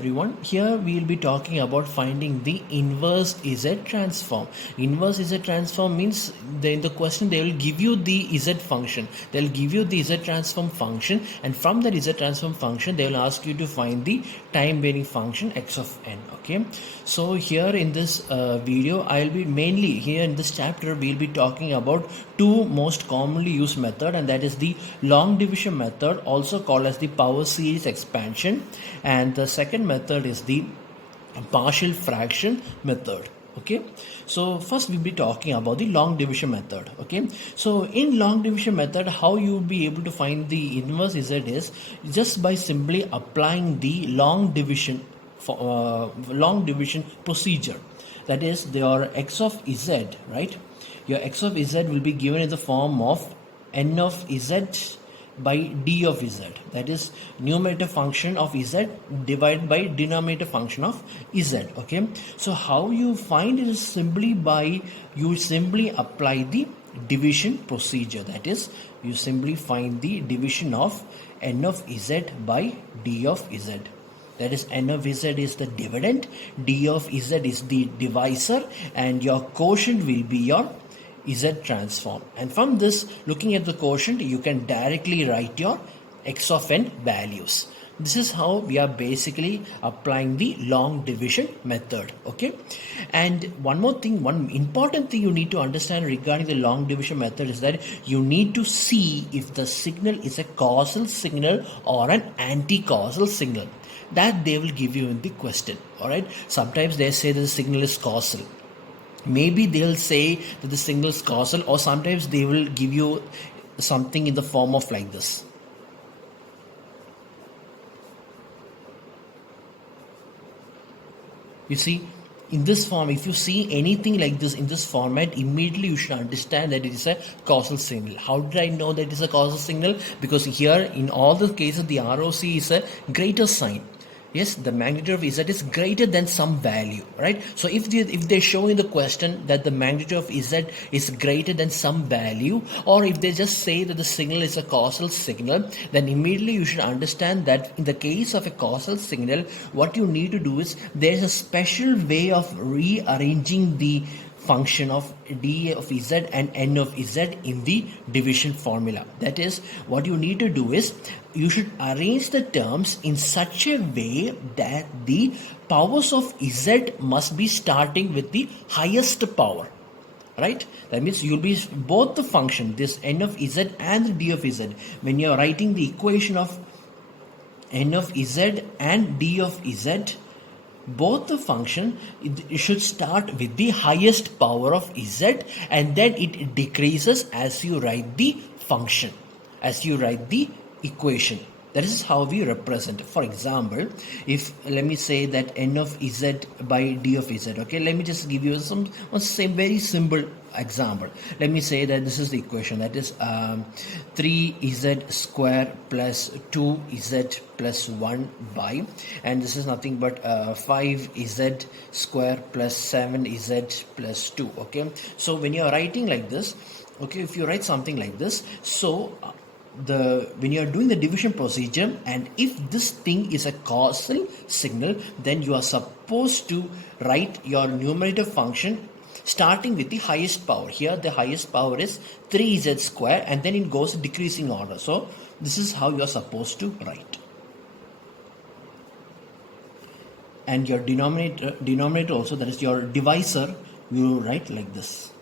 everyone, here we will be talking about finding the inverse Z transform. Inverse Z transform means in the question they will give you the Z function. They will give you the Z transform function, and from that Z transform function they will ask you to find the time varying function x of n. Okay, so here in this video I will be mainly here in this chapter we will be talking about two most commonly used method, and that is the long division method, also called as the power series expansion, and the second method is the partial fraction method. Okay, so first we'll be talking about the long division method. Okay, so in long division method, how you will be able to find the inverse Z is just by simply applying the long division procedure. That is, your x of Z, right? Your x of Z will be given in the form of n of Z by d of Z. That is numerator function of Z divided by denominator function of Z. Okay, so how you find it is simply by you simply apply the division procedure. That is, you simply find the division of n of Z by d of Z. That is, n of Z is the dividend, d of Z is the divisor, and your quotient will be your Z transform. And from this, looking at the quotient, you can directly write your x of n values. This is how we are basically applying the long division method. Okay, and one more thing, one important thing you need to understand regarding the long division method is that you need to see if the signal is a causal signal or an anti-causal signal. That they will give you in the question. All right, sometimes they say that the signal is causal. Maybe they'll say that the signal is causal, or sometimes they will give you something in the form of like this. You see, in this form, if you see anything like this in this format, immediately you should understand that it is a causal signal. How did I know that it is a causal signal? Because here in all the cases the ROC is a greater sign. Yes, the magnitude of Z is greater than some value, right? So if they show in the question that the magnitude of Z is greater than some value, or if they just say that the signal is a causal signal, then immediately you should understand that in the case of a causal signal, what you need to do is there's a special way of rearranging the function of d of Z and n of Z in the division formula. That is, what you need to do is you should arrange the terms in such a way that the powers of Z must be starting with the highest power. Right? That means you'll be both the function, this n of Z and the d of Z. When you're writing the equation of n of Z and d of Z, both the function, it should start with the highest power of Z, and then it decreases as you write the function, as you write the equation. That is how we represent. For example, if let me say that n of Z by d of Z. Okay, let me just give you some very simple example. Let me say that this is the equation, that is 3Z square plus 2Z plus 1 by, and this is nothing but 5Z square plus 7Z plus 2. Okay, so when you are writing like this, okay, if you write something like this, so when you are doing the division procedure, and if this thing is a causal signal, then you are supposed to write your numerator function starting with the highest power. Here the highest power is 3Z square, and then it goes decreasing order. So this is how you are supposed to write. And your denominator also, that is your divisor, you write like this.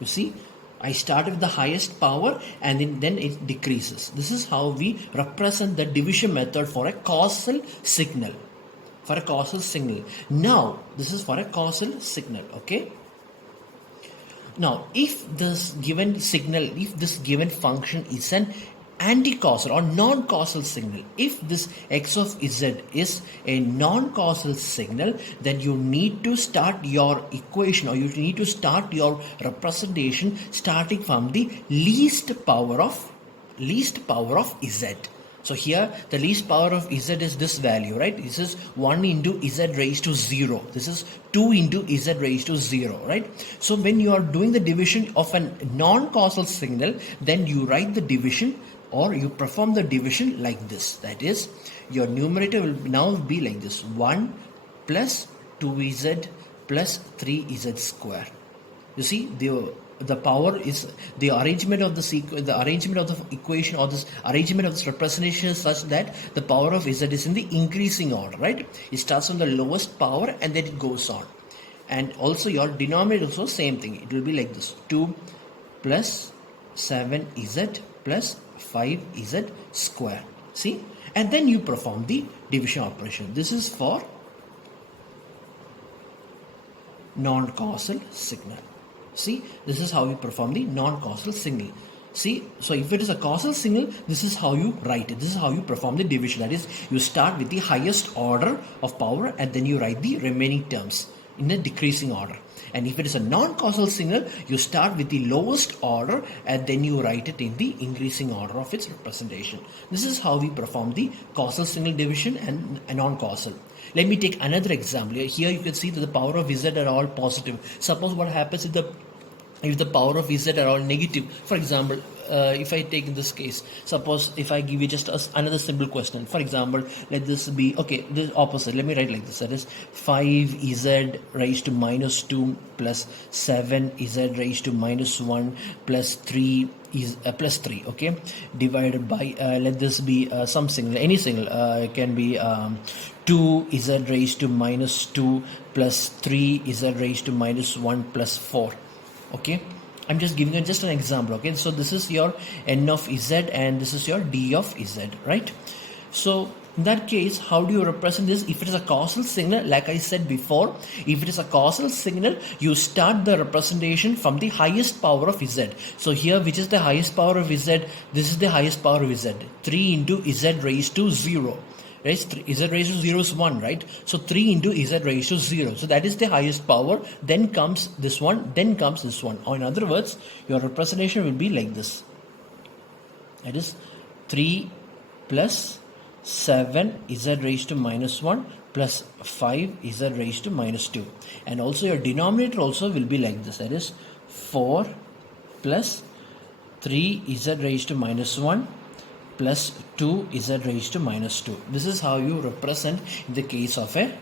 You see, I start with the highest power and then it decreases. This is how we represent the division method for a causal signal. For a causal signal. Now, this is for a causal signal. Okay. Now, if this given signal, if this given function is an anti-causal or non-causal signal, if this x of Z is a non-causal signal, then you need to start your equation, or you need to start your representation starting from the least power of Z. So here the least power of Z is this value, right? This is 1 into Z raised to 0. This is 2 into Z raised to 0, right? So when you are doing the division of a non-causal signal, then you write the division or you perform the division like this. That is, your numerator will now be like this: 1 plus 2z plus 3z square. You see, the power is the arrangement of the arrangement of the equation, or this arrangement of this representation is such that the power of z is in the increasing order, right? It starts from the lowest power and then it goes on. And also your denominator also same thing. It will be like this: 2 plus 7z plus 5z square. See, and then you perform the division operation. This is for non-causal signal. See, this is how you perform the non-causal signal. See, so if it is a causal signal, this is how you write it. This is how you perform the division. That is, you start with the highest order of power and then you write the remaining terms in a decreasing order. And if it is a non-causal signal, you start with the lowest order and then you write it in the increasing order of its representation. This is how we perform the causal signal division and non-causal. Let me take another example. Here you can see that the power of z are all positive. Suppose what happens if the power of z are all negative. For example, if I take in this case, suppose if I give you just another simple question. For example, let this be, okay, the opposite. Let me write like this. That is 5z raised to minus 2 plus 7z raised to minus 1 plus 3 is plus 3, okay, divided by let this be some signal, any signal. It can be 2z raised to minus 2 plus 3z raised to minus 1 plus 4. Okay, I'm just giving you just an example. Okay, so this is your n of z and this is your d of z, right? So in that case, how do you represent this? If it is a causal signal, like I said before, if it is a causal signal, you start the representation from the highest power of z. So here, which is the highest power of z? This is the highest power of z. 3 into z raised to 0. Right? Z raised to 0 is 1, right? So 3 into z raised to 0. So that is the highest power. Then comes this one. Then comes this one. Or in other words, your representation will be like this. That is 3 plus 7 z raised to minus 1 plus 5 z raised to minus 2. And also your denominator also will be like this. That is 4 plus 3 z raised to minus 1 plus 2 z raised to minus 2. This is how you represent in the case of a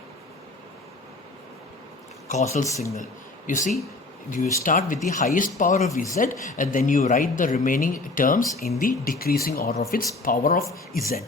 causal signal. You see, you start with the highest power of z and then you write the remaining terms in the decreasing order of its power of z.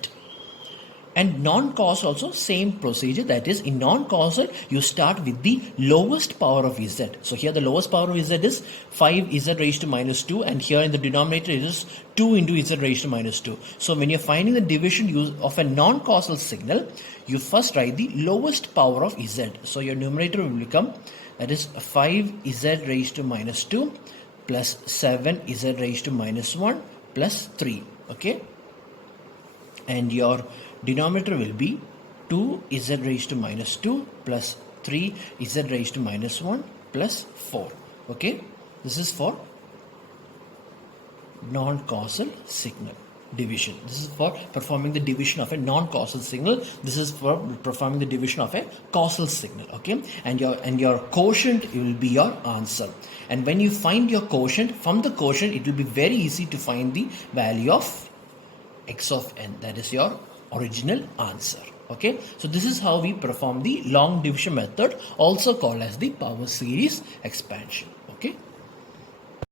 And non-causal also same procedure. That is, in non-causal you start with the lowest power of z. So here the lowest power of z is 5 z raised to minus 2, and here in the denominator it is 2 into z raised to minus 2. So when you're finding the division of a non-causal signal, you first write the lowest power of z. So your numerator will become, that is 5 z raised to minus 2 plus 7 z raised to minus 1 plus 3. Okay, and your denominator will be 2 z raised to minus 2 plus 3 z raised to minus 1 plus 4. Okay, this is for non-causal signal division. This is for performing the division of a non-causal signal. This is for performing the division of a causal signal. Okay, and your quotient will be your answer. And when you find your quotient, from the quotient it will be very easy to find the value of x of n. That is your original answer. Okay, so this is how we perform the long division method, also called as the power series expansion. Okay.